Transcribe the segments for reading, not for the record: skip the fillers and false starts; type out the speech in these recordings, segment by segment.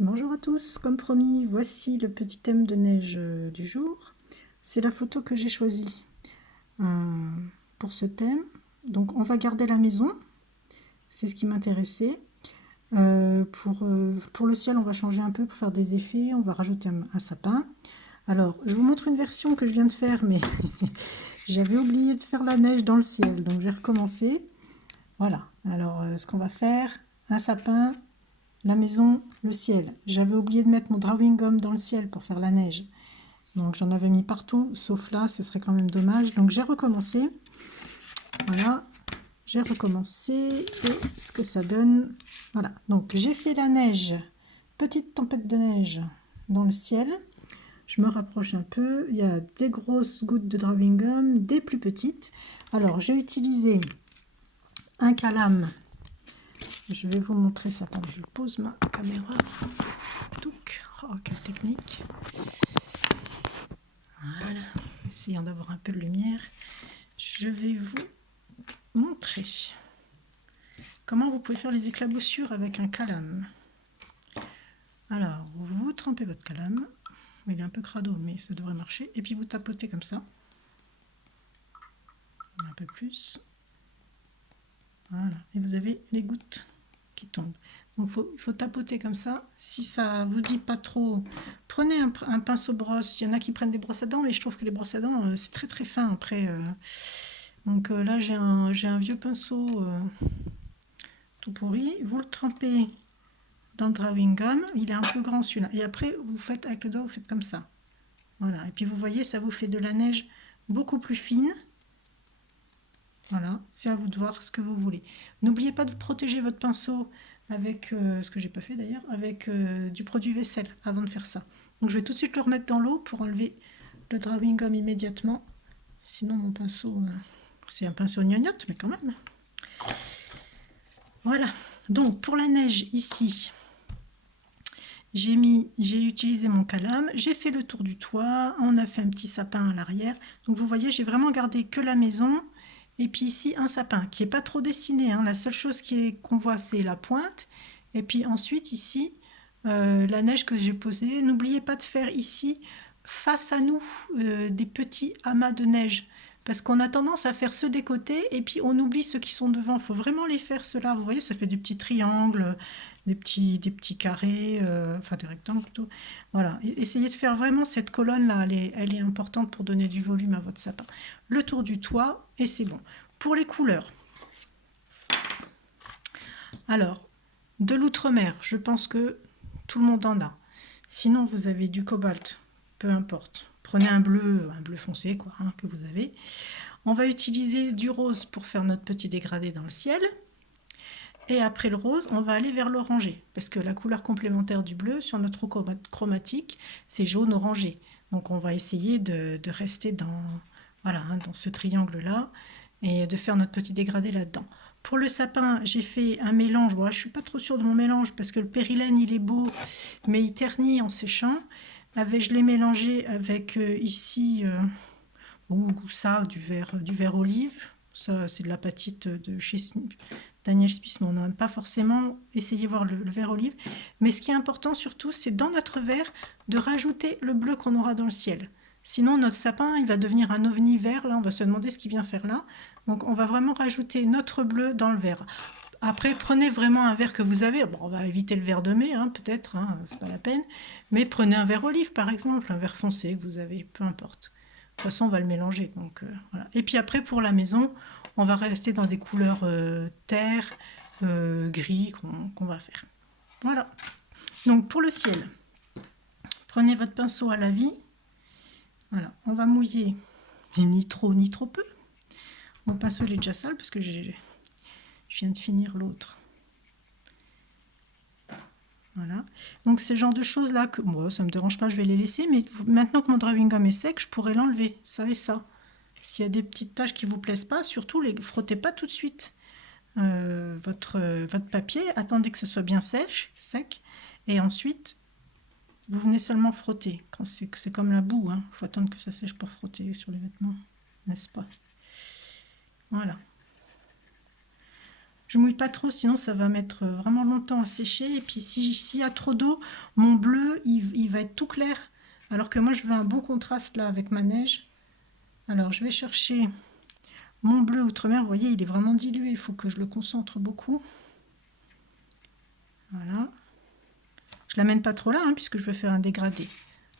Bonjour à tous, comme promis, voici le petit thème de neige du jour. C'est la photo que j'ai choisie pour ce thème. Donc on va garder la maison, c'est ce qui m'intéressait. Pour le ciel, on va changer un peu pour faire des effets, on va rajouter un sapin. Alors, je vous montre une version que je viens de faire, mais j'avais oublié de faire la neige dans le ciel, donc j'ai recommencé. Voilà, alors ce qu'on va faire, un sapin, la maison, le ciel. J'avais oublié de mettre mon drawing gum dans le ciel pour faire la neige. Donc j'en avais mis partout, sauf là, ce serait quand même dommage. Donc j'ai recommencé. Voilà, j'ai recommencé. Et ce que ça donne, voilà. Donc j'ai fait la neige, petite tempête de neige dans le ciel. Je me rapproche un peu. Il y a des grosses gouttes de drawing gum, des plus petites. Alors j'ai utilisé un calame. Je vais vous montrer ça. Attendez, je pose ma caméra. Touc. Oh, quelle technique. Voilà. Essayons d'avoir un peu de lumière. Je vais vous montrer comment vous pouvez faire les éclaboussures avec un calame. Alors, vous trempez votre calame. Il est un peu crado, mais ça devrait marcher. Et puis vous tapotez comme ça. Un peu plus. Voilà. Et vous avez les gouttes qui tombent. Donc il faut tapoter comme ça. Si ça vous dit pas trop, prenez un pinceau brosse. Il y en a qui prennent des brosses à dents, mais je trouve que les brosses à dents, c'est très très fin après. Donc là, j'ai un vieux pinceau tout pourri. Vous le trempez dans le drawing gum. Il est un peu grand celui-là. Et après, vous faites avec le doigt, vous faites comme ça. Voilà. Et puis vous voyez, ça vous fait de la neige beaucoup plus fine. Voilà, c'est à vous de voir ce que vous voulez. N'oubliez pas de protéger votre pinceau avec, ce que j'ai pas fait d'ailleurs, avec du produit vaisselle avant de faire ça. Donc je vais tout de suite le remettre dans l'eau pour enlever le drawing gum immédiatement. Sinon mon pinceau, c'est un pinceau gnognotte, mais quand même. Voilà, donc pour la neige ici, j'ai utilisé mon calame, j'ai fait le tour du toit, on a fait un petit sapin à l'arrière. Donc vous voyez, j'ai vraiment gardé que la maison. Et puis ici, un sapin qui n'est pas trop dessiné. Hein. La seule chose qu'on voit, c'est la pointe. Et puis ensuite, ici, la neige que j'ai posée. N'oubliez pas de faire ici, face à nous, des petits amas de neige. Parce qu'on a tendance à faire ceux des côtés et puis on oublie ceux qui sont devant. Il faut vraiment les faire, ceux-là. Vous voyez, ça fait des petits triangles, des petits carrés, enfin des rectangles plutôt. Voilà, essayez de faire vraiment cette colonne-là, elle est importante pour donner du volume à votre sapin. Le tour du toit, et c'est bon. Pour les couleurs, alors, de l'outre-mer, je pense que tout le monde en a. Sinon, vous avez du cobalt, peu importe. Prenez un bleu foncé, quoi, hein, que vous avez. On va utiliser du rose pour faire notre petit dégradé dans le ciel. Et après le rose, on va aller vers l'orangé, parce que la couleur complémentaire du bleu sur notre chromatique, c'est jaune-orangé. Donc on va essayer de rester dans, voilà, hein, dans ce triangle-là, et de faire notre petit dégradé là-dedans. Pour le sapin, j'ai fait un mélange. Bon, je ne suis pas trop sûre de mon mélange, parce que le périlène, il est beau, mais il ternit en séchant. Je l'ai mélangé avec ici, ça, du vert olive. Ça, c'est de l'apatite de chez Daniel Smith, mais on n'a pas forcément essayé voir le vert olive. Mais ce qui est important surtout, c'est dans notre verre de rajouter le bleu qu'on aura dans le ciel. Sinon, notre sapin, il va devenir un ovni vert. Là, on va se demander ce qu'il vient faire là. Donc, on va vraiment rajouter notre bleu dans le verre. Après, prenez vraiment un verre que vous avez. Bon, on va éviter le vert de mai, hein, peut-être, hein, c'est pas la peine. Mais prenez un vert olive, par exemple, un vert foncé que vous avez, peu importe. De toute façon, on va le mélanger. Donc, voilà. Et puis après, pour la maison, on va rester dans des couleurs terre, gris qu'on va faire. Voilà. Donc pour le ciel, prenez votre pinceau à la vie. Voilà, on va mouiller, et ni trop peu. Mon pinceau il est déjà sale parce que je viens de finir l'autre. Voilà. Donc ce genre de choses là, que moi ça me dérange pas, je vais les laisser. Mais maintenant que mon drawing gum est sec, je pourrais l'enlever, ça et ça. S'il y a des petites taches qui vous plaisent pas, surtout les frottez pas tout de suite. Votre papier, attendez que ce soit bien sec, et ensuite vous venez seulement frotter. C'est comme la boue, il faut attendre que ça sèche pour frotter sur les vêtements, n'est-ce pas? Voilà. Je mouille pas trop, sinon ça va mettre vraiment longtemps à sécher. Et puis s'il y a trop d'eau, mon bleu, il va être tout clair. Alors que moi, je veux un bon contraste là avec ma neige. Alors, je vais chercher mon bleu outre-mer. Vous voyez, il est vraiment dilué. Il faut que je le concentre beaucoup. Voilà. Je l'amène pas trop là, hein, puisque je veux faire un dégradé.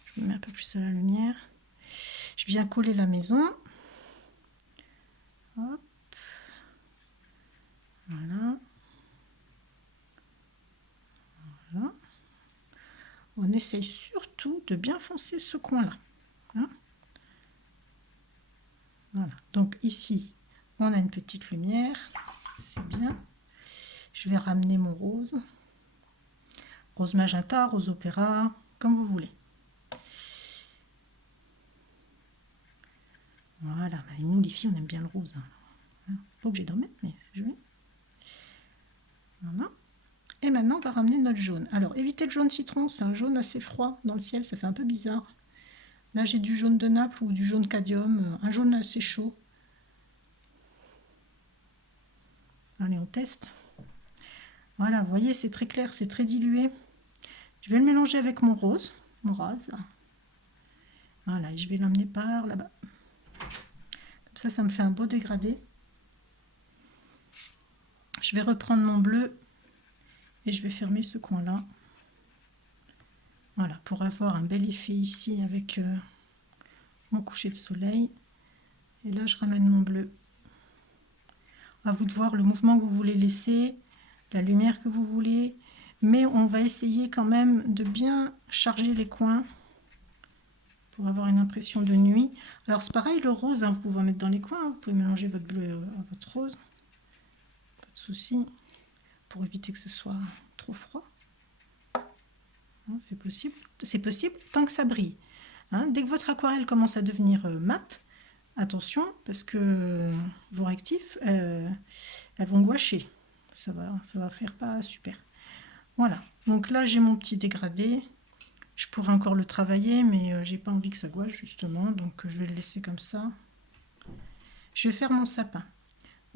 Je me mets un peu plus à la lumière. Je viens coller la maison. Hop. Voilà. Voilà. On essaye surtout de bien foncer ce coin-là. Hein. Voilà. Donc ici, on a une petite lumière. C'est bien. Je vais ramener mon rose. Rose magenta, rose opéra, comme vous voulez. Voilà, bah, nous les filles on aime bien le rose. Hein. C'est pas obligé d'en mettre, mais c'est joli. Voilà. Et maintenant on va ramener notre jaune. Alors évitez le jaune citron, c'est un jaune assez froid dans le ciel, ça fait un peu bizarre. Là j'ai du jaune de Naples ou du jaune cadmium, un jaune assez chaud. Allez, on teste. Voilà, vous voyez, c'est très clair, c'est très dilué. Je vais le mélanger avec mon rose, mon rose. Voilà, et je vais l'emmener par là-bas. Comme ça me fait un beau dégradé. Je vais reprendre mon bleu et je vais fermer ce coin-là. Voilà, pour avoir un bel effet ici avec mon coucher de soleil. Et là, je ramène mon bleu. À vous de voir le mouvement que vous voulez laisser, la lumière que vous voulez. Mais on va essayer quand même de bien charger les coins pour avoir une impression de nuit. Alors c'est pareil, le rose, hein, vous pouvez en mettre dans les coins. Vous pouvez mélanger votre bleu à votre rose. Pas de souci. Pour éviter que ce soit trop froid. Hein, c'est possible tant que ça brille. Hein, dès que votre aquarelle commence à devenir mate, attention, parce que vos réactifs, elles vont gouacher. Ça va faire pas super. Voilà, donc là j'ai mon petit dégradé. Je pourrais encore le travailler, mais j'ai pas envie que ça gouache justement, donc je vais le laisser comme ça. Je vais faire mon sapin.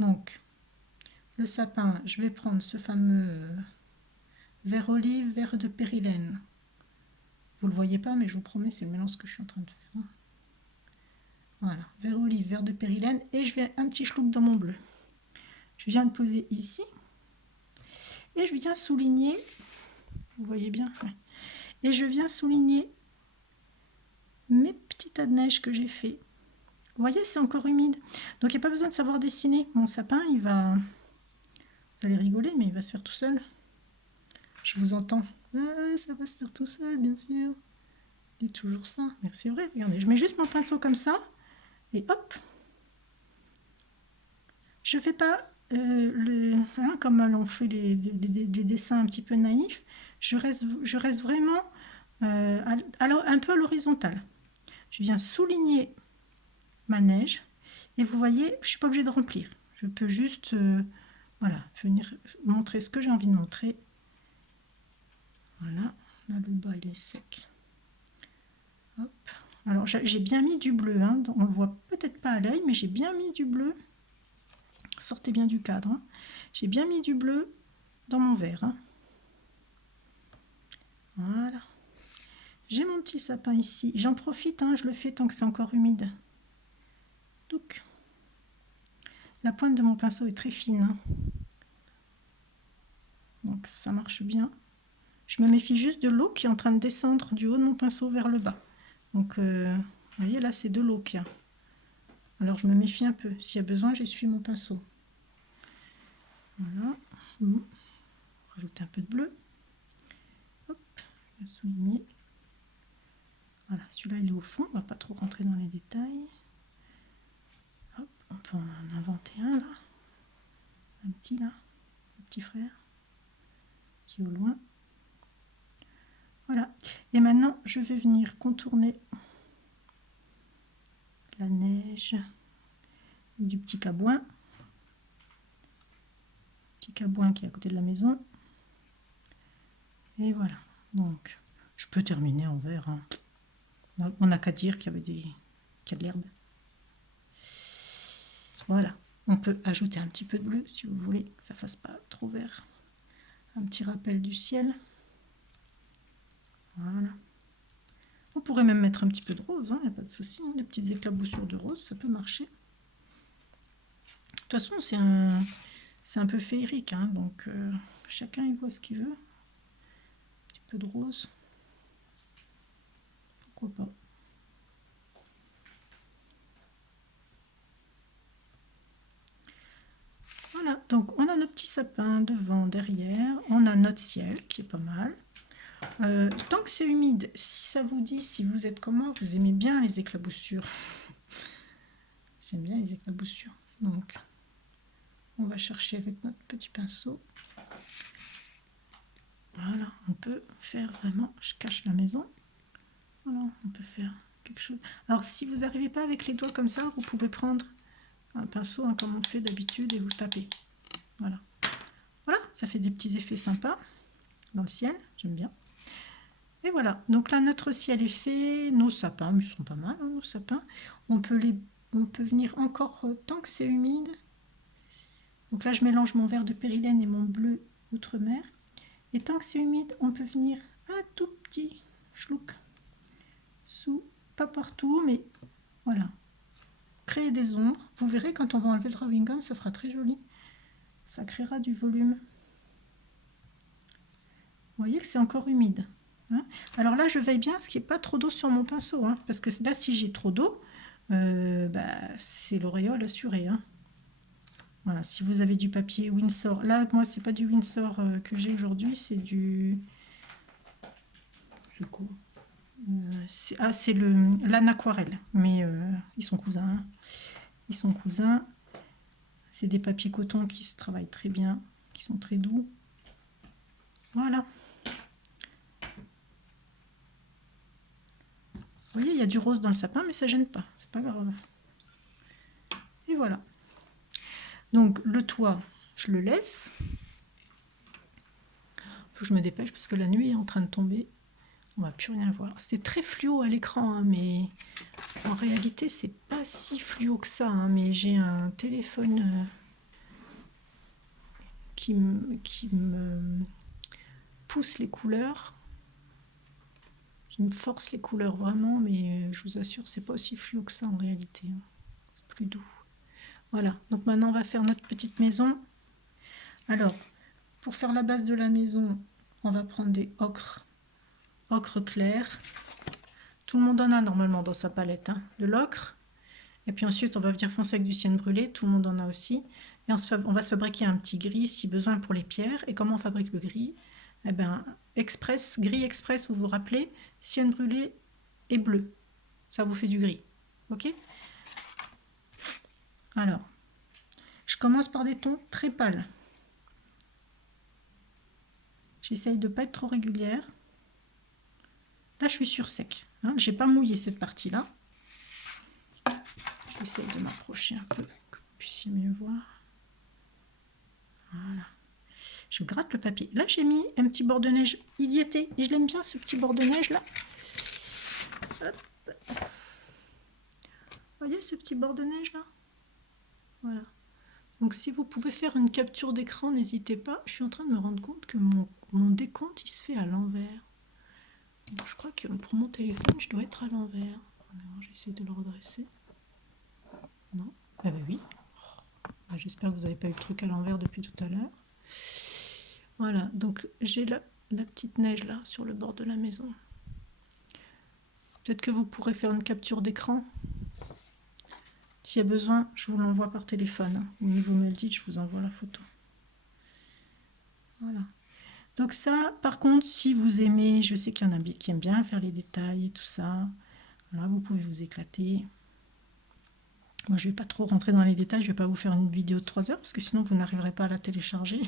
Donc, le sapin, je vais prendre ce fameux vert olive, vert de périlène. Vous le voyez pas, mais je vous promets, c'est le mélange que je suis en train de faire. Voilà, vert olive, vert de périlène, et je vais un petit schlouck dans mon bleu. Je viens de poser ici, et je viens souligner, vous voyez bien, ouais. Et je viens souligner mes petits tas de neige que j'ai fait. Vous voyez, c'est encore humide, donc il n'y a pas besoin de savoir dessiner. Mon sapin, il va, vous allez rigoler, mais il va se faire tout seul. Je vous entends. Ah, ça va se faire tout seul, bien sûr. Dites toujours ça, mais c'est vrai. Regardez, je mets juste mon pinceau comme ça, et hop. Je fais pas comme on fait des dessins un petit peu naïfs. Je reste vraiment un peu à l'horizontale. Je viens souligner ma neige, et vous voyez, je suis pas obligée de remplir. Je peux juste, voilà, venir montrer ce que j'ai envie de montrer. Voilà, là le bas il est sec. Hop. Alors j'ai bien mis du bleu, hein, on le voit peut-être pas à l'œil, mais j'ai bien mis du bleu. Sortez bien du cadre. Hein. J'ai bien mis du bleu dans mon verre. Hein. Voilà. J'ai mon petit sapin ici. J'en profite, hein, je le fais tant que c'est encore humide. Donc, la pointe de mon pinceau est très fine. Hein. Donc ça marche bien. Je me méfie juste de l'eau qui est en train de descendre du haut de mon pinceau vers le bas. Donc, vous voyez, là, c'est de l'eau qu'il y a. Alors, je me méfie un peu. S'il y a besoin, j'essuie mon pinceau. Voilà. Rajouter un peu de bleu. Hop, je vais souligner. Voilà, celui-là, il est au fond. On va pas trop rentrer dans les détails. Hop, on peut en inventer un, là. Un petit, là. Un petit frère. Qui est au loin. Voilà. Et maintenant, je vais venir contourner la neige du petit cabouin. Petit cabouin qui est à côté de la maison. Et voilà. Donc, je peux terminer en vert. Hein. On n'a qu'à dire qu'il y a de l'herbe. Voilà. On peut ajouter un petit peu de bleu si vous voulez que ça fasse pas trop vert. Un petit rappel du ciel. Voilà. On pourrait même mettre un petit peu de rose, il n'y a pas de souci. Des petites éclaboussures de rose, ça peut marcher. De toute façon, c'est un peu féerique, hein, donc chacun il voit ce qu'il veut. Un petit peu de rose. Pourquoi pas. Voilà, donc on a nos petits sapins devant, derrière. On a notre ciel qui est pas mal. Tant que c'est humide, si ça vous dit, si vous êtes comme moi, vous aimez bien les éclaboussures. J'aime bien les éclaboussures. Donc, on va chercher avec notre petit pinceau. Voilà, on peut faire vraiment, je cache la maison. Voilà, on peut faire quelque chose. Alors, si vous n'arrivez pas avec les doigts comme ça, vous pouvez prendre un pinceau, hein, comme on fait d'habitude, et vous tapez. Voilà. Voilà, ça fait des petits effets sympas dans le ciel, j'aime bien. Et voilà, donc là, notre ciel est fait. Nos sapins, ils sont pas mal, hein, nos sapins. On peut venir encore, tant que c'est humide. Donc là, je mélange mon vert de périlène et mon bleu outre-mer. Et tant que c'est humide, on peut venir un tout petit schlouk sous, pas partout, mais voilà. Créer des ombres. Vous verrez, quand on va enlever le drawing gum, ça fera très joli. Ça créera du volume. Vous voyez que c'est encore humide. Hein. Alors là, je veille bien à ce qu'il n'y ait pas trop d'eau sur mon pinceau. Hein, parce que là, si j'ai trop d'eau, c'est l'auréole assurée. Hein. Voilà, si vous avez du papier Winsor, là moi c'est pas du Winsor que j'ai aujourd'hui, c'est du... C'est quoi c'est l'anaquarelle, mais ils sont cousins. Hein. Ils sont cousins. C'est des papiers coton qui se travaillent très bien, qui sont très doux. Voilà. Vous voyez, il y a du rose dans le sapin, mais ça gêne pas, c'est pas grave. Et voilà. Donc le toit, je le laisse. Faut que je me dépêche parce que la nuit est en train de tomber. On va plus rien voir. C'était très fluo à l'écran, hein, mais en réalité, c'est pas si fluo que ça. Hein, mais j'ai un téléphone qui me pousse les couleurs, qui me force les couleurs vraiment, mais je vous assure, c'est pas aussi fluo que ça en réalité. Hein. C'est plus doux. Voilà, donc maintenant on va faire notre petite maison. Alors, pour faire la base de la maison, on va prendre des ocre clair. Tout le monde en a normalement dans sa palette, hein, de l'ocre. Et puis ensuite, on va venir foncer avec du ciel brûlé. Tout le monde en a aussi. Et on va se fabriquer un petit gris si besoin pour les pierres. Et comment on fabrique le gris? Eh bien, gris express, vous vous rappelez, ciel brûlé et bleu. Ça vous fait du gris. Ok? Alors, je commence par des tons très pâles. J'essaye de ne pas être trop régulière. Là, je suis sur sec. Hein, je n'ai pas mouillé cette partie-là. J'essaie de m'approcher un peu, que vous puissiez mieux voir. Voilà. Je gratte le papier. Là, j'ai mis un petit bord de neige. Il y était. Et je l'aime bien, ce petit bord de neige-là. Vous voyez ce petit bord de neige-là? Voilà. Donc, si vous pouvez faire une capture d'écran, n'hésitez pas. Je suis en train de me rendre compte que mon décompte, il se fait à l'envers. Je crois que pour mon téléphone, je dois être à l'envers. J'essaie de le redresser. Non? Ah bah oui. J'espère que vous n'avez pas eu le truc à l'envers depuis tout à l'heure. Voilà, donc j'ai la petite neige là sur le bord de la maison. Peut-être que vous pourrez faire une capture d'écran. S'il y a besoin, je vous l'envoie par téléphone. Ou vous me le dites, je vous envoie la photo. Voilà. Donc ça, par contre, si vous aimez, je sais qu'il y en a qui aiment bien faire les détails et tout ça. Voilà, vous pouvez vous éclater. Moi, je ne vais pas trop rentrer dans les détails, je ne vais pas vous faire une vidéo de 3 heures, parce que sinon, vous n'arriverez pas à la télécharger.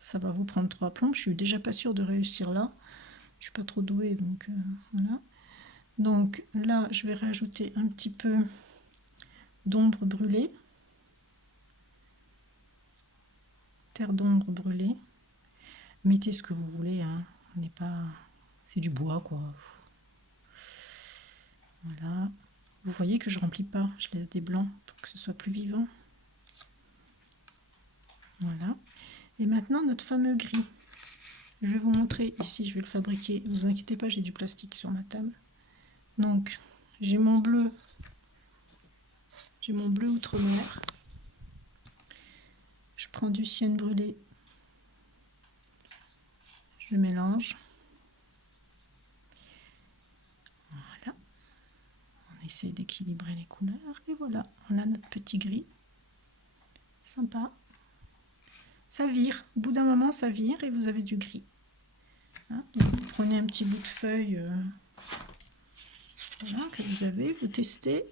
Ça va vous prendre 3 plombes. Je suis déjà pas sûre de réussir là. Je suis pas trop douée, donc voilà. Donc là, je vais rajouter un petit peu d'ombre brûlée. Terre d'ombre brûlée. Mettez ce que vous voulez, hein. On n'est pas... C'est du bois, quoi. Voilà. Vous voyez que je remplis pas, je laisse des blancs pour que ce soit plus vivant. Voilà. Et maintenant, notre fameux gris. Je vais vous montrer ici, je vais le fabriquer. Ne vous inquiétez pas, j'ai du plastique sur ma table. Donc, j'ai mon bleu outre-mer. Je prends du ciel brûlé. Je mélange. Voilà. On essaie d'équilibrer les couleurs. Et voilà, on a notre petit gris. Sympa. Ça vire. Au bout d'un moment, ça vire et vous avez du gris. Hein, donc vous prenez un petit bout de feuille voilà, que vous avez, vous testez.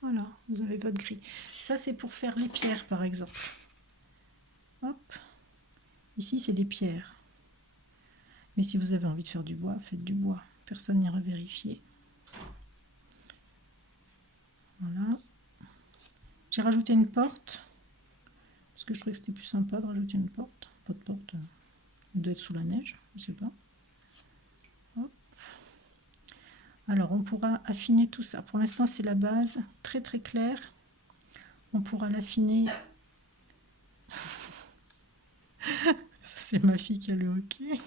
Voilà, vous avez votre gris. Ça, c'est pour faire les pierres, par exemple. Hop. Ici, c'est des pierres. Mais si vous avez envie de faire du bois, faites du bois. Personne n'ira vérifier. Voilà. J'ai rajouté une porte. Parce que je trouvais que c'était plus sympa de rajouter une porte. Pas de porte. Il doit être sous la neige. Je ne sais pas. Hop. Alors, on pourra affiner tout ça. Pour l'instant, c'est la base. Très, très claire. On pourra l'affiner. Ça, c'est ma fille qui a le hockey.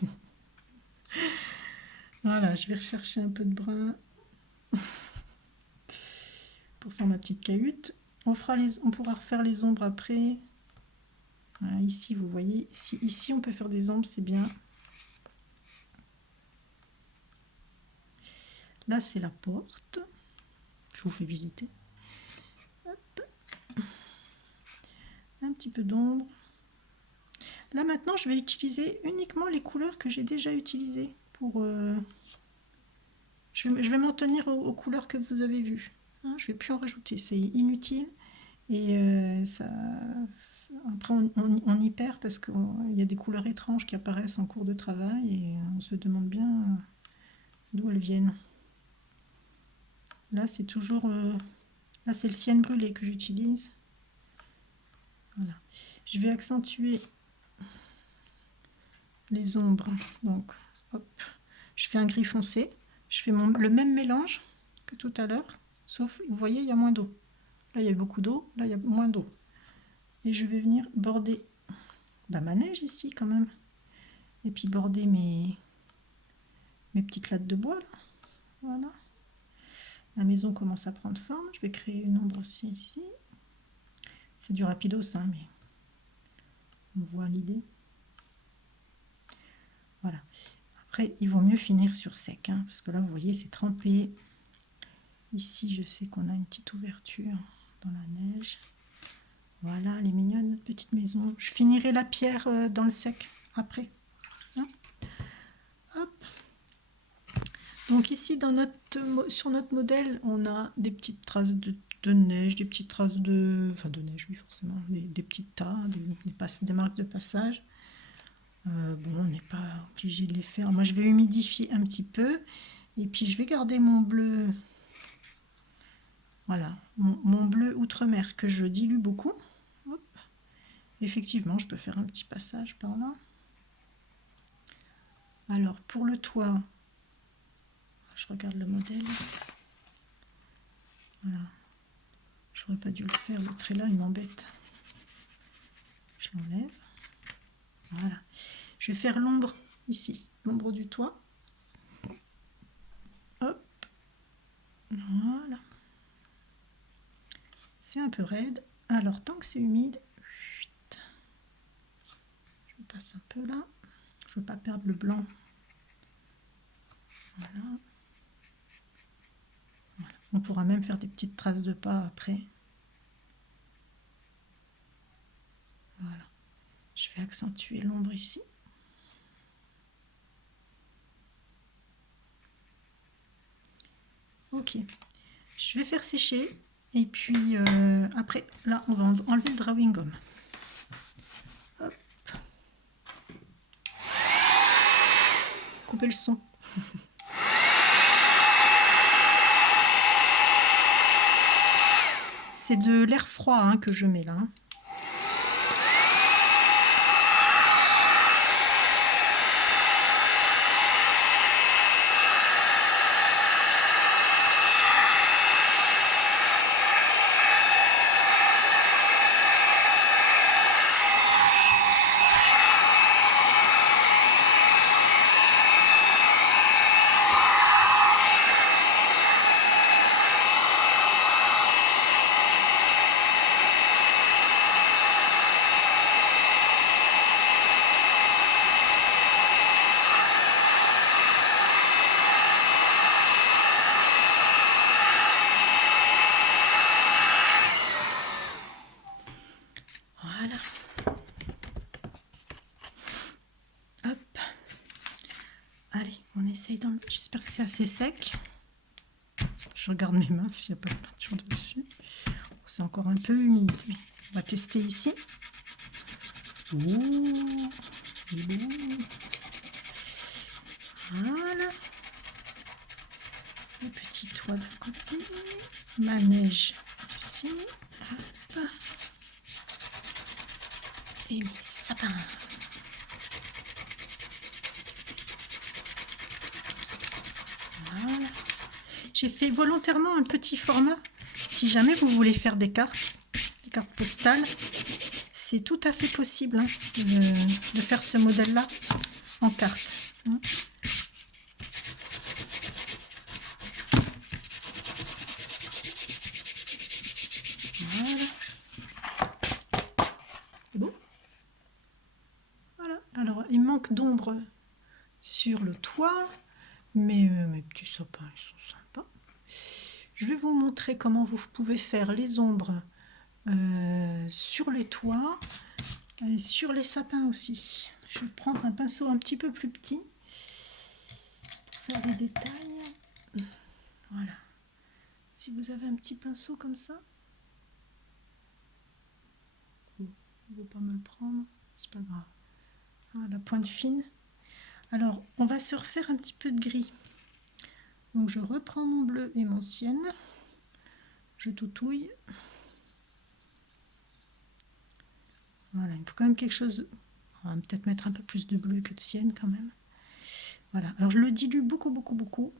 Voilà, je vais rechercher un peu de brun pour faire ma petite cahute. On pourra refaire les ombres après. Voilà, ici, vous voyez, si ici on peut faire des ombres, c'est bien. Là, c'est la porte. Je vous fais visiter. Hop. Un petit peu d'ombre. Là, maintenant, je vais utiliser uniquement les couleurs que j'ai déjà utilisées. Je vais m'en tenir aux couleurs que vous avez vues. Hein, je ne vais plus en rajouter, c'est inutile. Et après, on y perd parce qu'il y a des couleurs étranges qui apparaissent en cours de travail et on se demande bien d'où elles viennent. Là, c'est toujours... là, c'est le ciel brûlé que j'utilise. Voilà. Je vais accentuer les ombres. Donc, hop, je fais un gris foncé. Je fais le même mélange que tout à l'heure, sauf, vous voyez, il y a moins d'eau. Là, il y a beaucoup d'eau, là, il y a moins d'eau. Et je vais venir border ma neige ici, quand même. Et puis border mes petites lattes de bois, là. Voilà. La maison commence à prendre forme. Je vais créer une ombre aussi ici. C'est du rapidos, hein, mais on voit l'idée. Voilà. Après, il vaut mieux finir sur sec, hein, parce que là, vous voyez, c'est trempé. Ici, je sais qu'on a une petite ouverture dans la neige. Voilà, elle est mignonne, notre petite maison. Je finirai la pierre dans le sec après. Hein, hop. Donc ici, sur notre modèle, on a des petites traces de neige, des petites traces de neige, oui, forcément, des petits tas, des marques de passage. Bon, on n'est pas obligé de les faire. Moi, je vais humidifier un petit peu. Et puis, je vais garder mon bleu. Voilà, mon bleu outre-mer que je dilue beaucoup. Hop. Effectivement, je peux faire un petit passage par là. Alors, pour le toit, je regarde le modèle. Voilà. J'aurais pas dû le faire, le trait là, il m'embête. Je l'enlève. Voilà. Je vais faire l'ombre ici, l'ombre du toit. Hop. Voilà. C'est un peu raide. Alors, tant que c'est humide, je passe un peu là. Je ne veux pas perdre le blanc. Voilà. Voilà. On pourra même faire des petites traces de pas après. Voilà. Je vais accentuer l'ombre ici. Ok. Je vais faire sécher. Et puis après, là, on va enlever le drawing gum. Hop. Couper le son. C'est de l'air froid hein, que je mets là. Hein. Allez, on essaye dans le... J'espère que c'est assez sec. Je regarde mes mains s'il n'y a pas de peinture dessus. C'est encore un peu humide, mais on va tester ici. Ouh, voilà. Le petit toit d'un côté. Ma neige ici. Hop. Et mes sapins. Voilà. J'ai fait volontairement un petit format. Si jamais vous voulez faire des cartes postales, c'est tout à fait possible hein, de faire ce modèle-là en carte. Hein. Voilà. C'est bon. Voilà. Alors, il manque d'ombre sur le toit, mais mes petits sapins, ils sont sympas. Je vais vous montrer comment vous pouvez faire les ombres sur les toits et sur les sapins aussi. Je vais prendre un pinceau un petit peu plus petit pour faire les détails. Voilà. Si vous avez un petit pinceau comme ça, il ne veut pas me le prendre, c'est pas grave. Ah, la pointe fine. Alors, on va se refaire un petit peu de gris. Donc, je reprends mon bleu et mon sienne. Je toutouille. Voilà, il me faut quand même quelque chose. On va peut-être mettre un peu plus de bleu que de sienne quand même. Voilà, alors je le dilue beaucoup, beaucoup, beaucoup.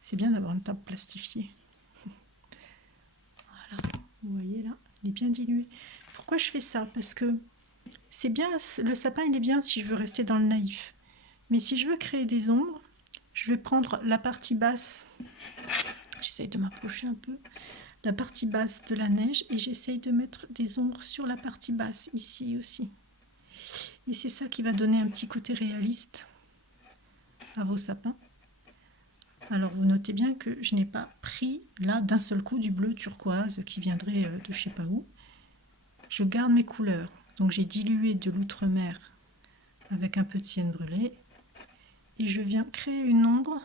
C'est bien d'avoir une table plastifiée. Voilà, vous voyez là, il est bien dilué. Pourquoi je fais ça? Parce que c'est bien, le sapin il est bien si je veux rester dans le naïf. Mais si je veux créer des ombres, je vais prendre la partie basse. J'essaye de m'approcher un peu. La partie basse de la neige et j'essaye de mettre des ombres sur la partie basse ici aussi. Et c'est ça qui va donner un petit côté réaliste à vos sapins. Alors vous notez bien que je n'ai pas pris là d'un seul coup du bleu turquoise qui viendrait de je sais pas où. Je garde mes couleurs. Donc j'ai dilué de l'outremer avec un peu de sienne brûlée et je viens créer une ombre.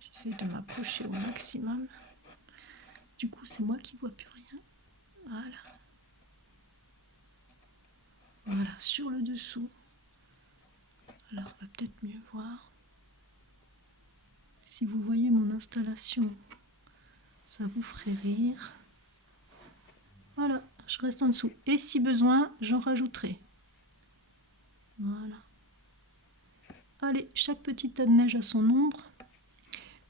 J'essaye de m'approcher au maximum. Du coup c'est moi qui vois plus rien. Voilà. Voilà, sur le dessous. Alors on va peut-être mieux voir. Si vous voyez mon installation, ça vous ferait rire. Voilà, je reste en dessous. Et si besoin, j'en rajouterai. Voilà. Allez, chaque petit tas de neige a son ombre.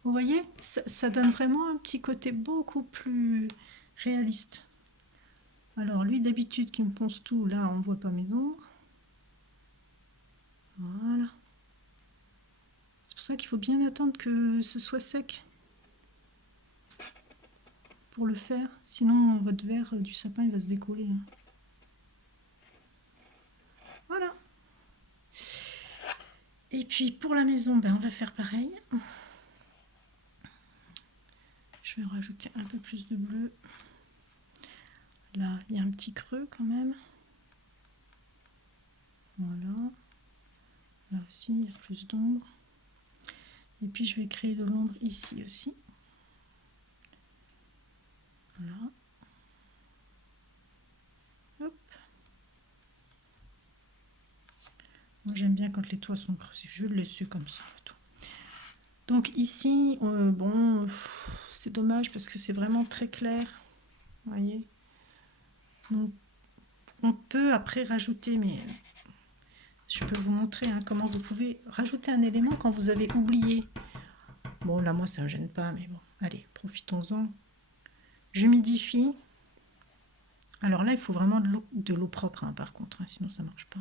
Vous voyez, ça donne vraiment un petit côté beaucoup plus réaliste. Alors lui d'habitude qui me fonce tout, là on ne voit pas mes ombres. Voilà. C'est pour ça qu'il faut bien attendre que ce soit sec pour le faire. Sinon votre verre du sapin il va se décoller. Voilà. Et puis pour la maison, ben, on va faire pareil. Je vais rajouter un peu plus de bleu. Là, il y a un petit creux quand même. Voilà. Là aussi, il y a plus d'ombre. Et puis, je vais créer de l'ombre ici aussi. Voilà. Hop. Moi, j'aime bien quand les toits sont creusés. Je le laisse comme ça. Tout. Donc ici, bon, c'est dommage parce que c'est vraiment très clair. Vous voyez. Donc, on peut après rajouter, mais je peux vous montrer hein, comment vous pouvez rajouter un élément quand vous avez oublié. Bon, là, moi, ça ne gêne pas, mais bon, allez, profitons-en. J'humidifie. Alors là, il faut vraiment de l'eau propre, hein, par contre, hein, sinon ça ne marche pas.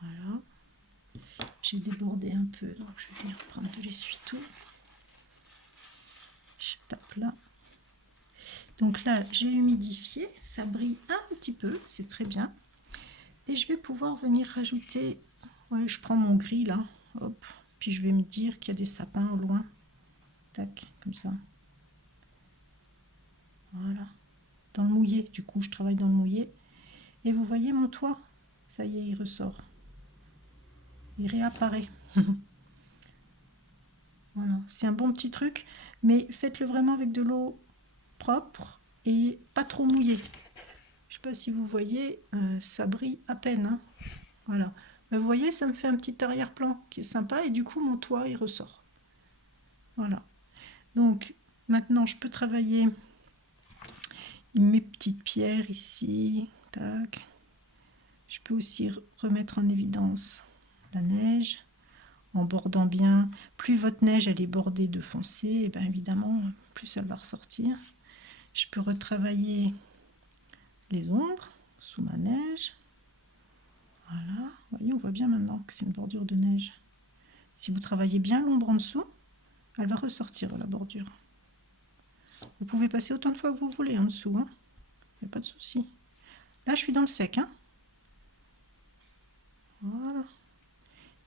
Voilà. J'ai débordé un peu, donc je vais venir prendre de l'essuie-tout. Je tape là. Donc là, j'ai humidifié, ça brille un petit peu, c'est très bien. Et je vais pouvoir venir rajouter, ouais, je prends mon gris là, hop, puis je vais me dire qu'il y a des sapins au loin. Tac, comme ça. Voilà. Dans le mouillé, du coup, je travaille dans le mouillé. Et vous voyez mon toit, ça y est, il ressort. il réapparaît. Voilà, c'est un bon petit truc, mais faites-le vraiment avec de l'eau propre et pas trop mouillée. Je sais pas si vous voyez, ça brille à peine, hein. Voilà. Vous voyez, ça me fait un petit arrière-plan qui est sympa et du coup mon toit il ressort. Voilà. Donc maintenant je peux travailler mes petites pierres ici. Tac. Je peux aussi remettre en évidence la neige en bordant bien. Plus votre neige elle est bordée de foncé, et bien évidemment plus elle va ressortir. Je peux retravailler les ombres sous ma neige. Voilà, vous voyez, on voit bien maintenant que c'est une bordure de neige. Si vous travaillez bien l'ombre en dessous, elle va ressortir la bordure. Vous pouvez passer autant de fois que vous voulez en dessous, hein. Il n'y a pas de souci. Là, je suis dans le sec, hein. Voilà.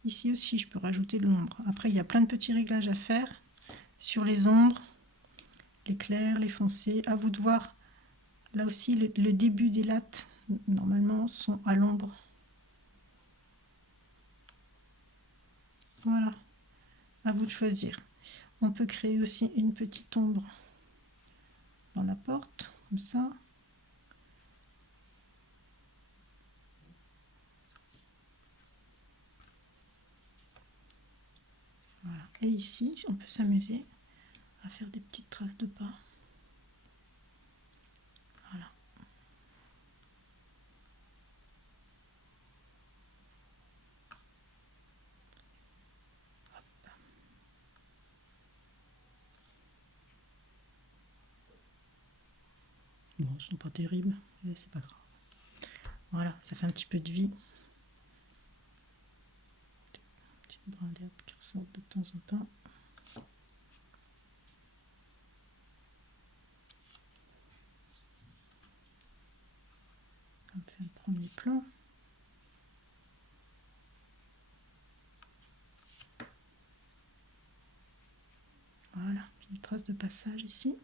Ici aussi, je peux rajouter de l'ombre. Après, il y a plein de petits réglages à faire sur les ombres, les clairs, les foncés. À vous de voir. Là aussi, le début des lattes, normalement, sont à l'ombre. Voilà. À vous de choisir. On peut créer aussi une petite ombre dans la porte, comme ça. Voilà. Et ici, on peut s'amuser à faire des petites traces de pas. Voilà. Bon, ils sont pas terribles, mais c'est pas grave. Voilà, ça fait un petit peu de vie. Petite brin d'herbe qui ressortent de temps en temps. On fait un premier plan. Voilà, une trace de passage ici.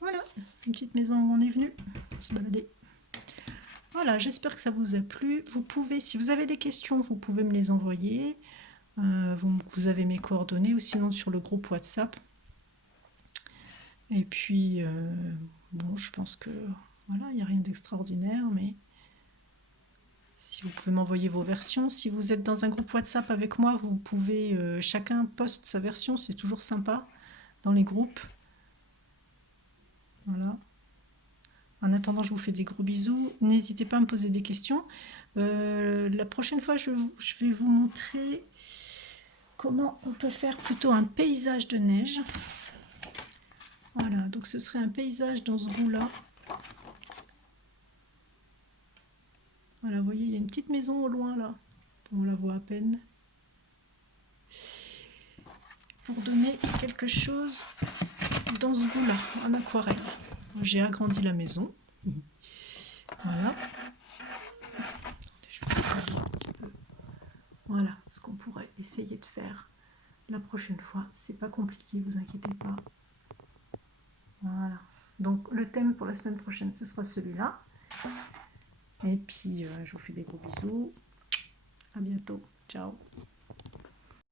Voilà, une petite maison où on est venu se balader. Voilà, j'espère que ça vous a plu. Vous pouvez, si vous avez des questions, vous pouvez me les envoyer. Vous avez mes coordonnées ou sinon sur le groupe WhatsApp. Et puis, bon, je pense que voilà, il n'y a rien d'extraordinaire, mais si vous pouvez m'envoyer vos versions. Si vous êtes dans un groupe WhatsApp avec moi, vous pouvez, chacun poste sa version, c'est toujours sympa dans les groupes. Voilà. En attendant, je vous fais des gros bisous. N'hésitez pas à me poser des questions. La prochaine fois, je vais vous montrer comment on peut faire plutôt un paysage de neige. Voilà, donc ce serait un paysage dans ce goût-là. Voilà, vous voyez, il y a une petite maison au loin là. On la voit à peine. Pour donner quelque chose dans ce goût-là, en aquarelle. J'ai agrandi la maison. Voilà. Voilà ce qu'on pourrait essayer de faire la prochaine fois. C'est pas compliqué, vous inquiétez pas. Voilà. Donc le thème pour la semaine prochaine, ce sera celui-là. Et puis je vous fais des gros bisous. À bientôt. Ciao.